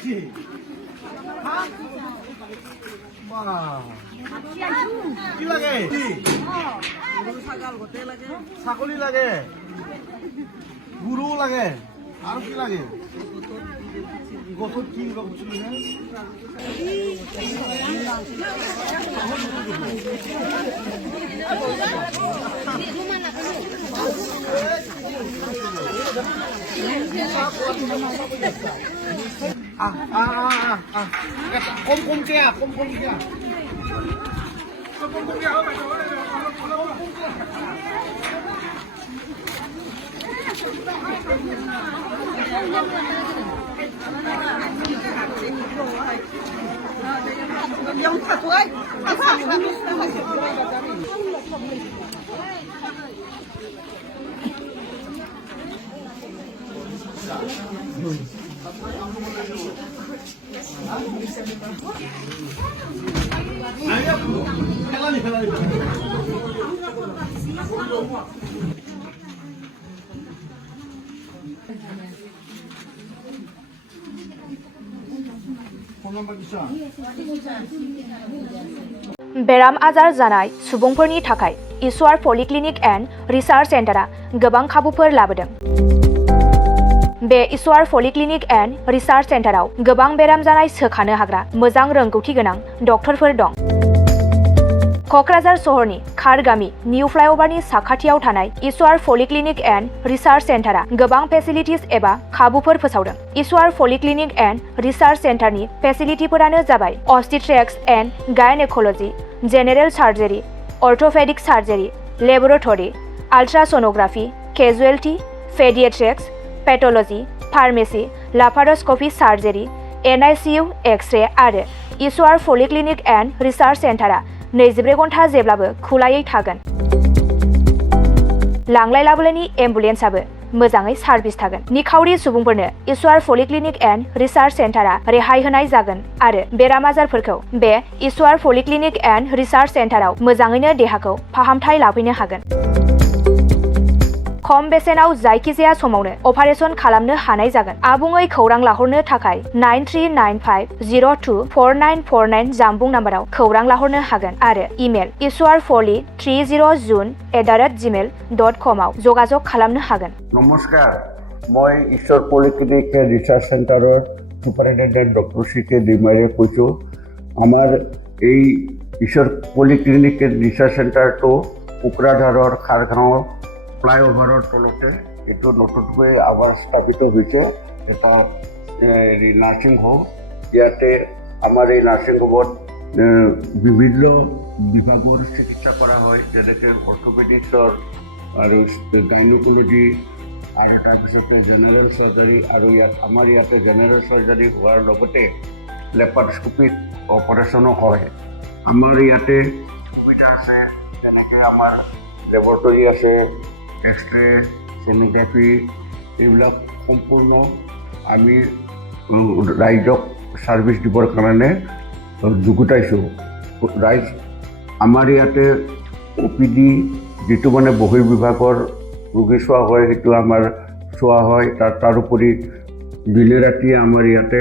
পাইছে কি লাগে ছাগলী লাগে গৰু লাগে আৰু কি লাগে গছত কি কম kia Yung tatuay. बेराम आजार जानाय सुबुंफोरनि थाखाय ईश्वर पलिक्लिनिक एन्ड रिसार्च सेन्टारा गोबां खाबुफोर लाबोदों। बे ईश्वर पलिक्लिनिक एन्ड रिसार्च सेन्टाराव गोबां बेराम जानाय सोखानो हाग्रा मोजां रोंगौथि गोनां डक्टरफोर दं। क'क्राझार सहरनि खारगामि निउ फ्लाइअभारनि साखाथियाव थानाय ईश्वर पलिक्लिनिक एन्ड रिसार्च सेन्टारा गोबां फेसिलिटिज एबा खाबुफोर फोसावदों। ईश्वर पलिक्लिनिक एन्ड रिसार्च सेन्टारनि फेसिलिटिफोरानो जाबाय obstetrics and gynaecology, general surgery, orthopaedic surgery, laboratory, ultrasonography, casualty, paediatrics, pathology, pharmacy, laparoscopy surgery, NICU, x-ray आरो ईश्वर पलिक्लिनिक एन्ड रिसार्च सेन्टारा 24 घन्टा जेब्लाबो खुलायै थागोन। लांलाय लाबोलायनि एम्बुलेन्सआबो मोजाङै सार्भिस थागोन। निखावरि सुबुंफोरनो ईश्वर पलिक्लिनिक एन्ड रिसार्च सेन्टारा रेहाय होनाय जागोन आरो बेराम आजारफोरखौ बे ईश्वर पलिक्लिनिक एन्ड रिसार्च सेन्टाराव मोजाङैनो देहाखौ फाहामथाय लाफैनो हागोन। खम बेसेनाव जायखिजाया समावनो अपारेशन खालामनो हानाय जागोन। आबुङै खौरां लाहरनो थाखाय 9395024949 जानबुं नाम्बाराव खौरां लाहरनो हागोन आरो इमेल ishwarpoli30june@gmail.com आव जगाजग खालामनो हागोन। नमस्कार, মই ঈশ্বৰ পলিক্লিনিক ৰিচাৰ্চ চেণ্টাৰৰ সুপাৰিনটেণ্ডেণ্ট ডক্টৰ CK ডিমাৰীয়ে কৈছোঁ। আমাৰ এই ঈশ্বৰ পলিক্লিনিক ৰিচাৰ্চ চেণ্টাৰটো কোকৰাঝাৰৰ খাৰগাঁও ফ্লাইঅভাৰৰ তলতে এইটো নতুনকৈ আমাৰ স্থাপিত হৈছে এটা নাৰ্ছিং হোম। ইয়াতে আমাৰ এই নাৰ্ছিং হোমত বিভিন্ন বিভাগৰ চিকিৎসা কৰা হয়, যেনেকৈ অৰ্থ'পেডিক্সৰ আৰু গাইনক'লজি আৰু তাৰপিছতে জেনেৰেল চাৰ্জাৰী, আৰু আমাৰ ইয়াতে জেনেৰেল চাৰ্জাৰী হোৱাৰ লগতে লেপাৰোস্কোপিক অপাৰেশ্যনো হয়। আমাৰ ইয়াতে সুবিধা আছে, যেনেকৈ আমাৰ লেবৰেটৰী আছে, এক্স-ৰে, ছ'নোগ্ৰাফি, এইবিলাক সম্পূৰ্ণ আমি ৰাইজক ছাৰ্ভিচ দিবৰ কাৰণে যুগুতাইছোঁ। ৰাইজ আমাৰ ইয়াতে OPD যিটো মানে বহিৰ্বিভাগৰ ৰোগী চোৱা হয়, সেইটো আমাৰ চোৱা হয়। তাৰোপৰি দিনে ৰাতিয়ে আমাৰ ইয়াতে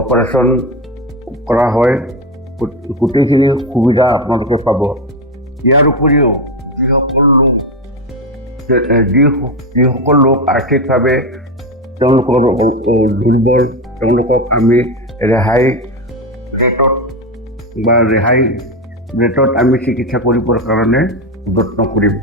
অপাৰেশ্যন কৰা হয়। গোটেইখিনি সুবিধা আপোনালোকে পাব। ইয়াৰ উপৰিও যিসকল লোক আৰ্থিকভাৱে তেওঁলোকৰ দুৰ্বল, তেওঁলোকক আমি ৰেহাই ৰেটত আমি চিকিৎসা কৰিবৰ কাৰণে যত্ন কৰিম।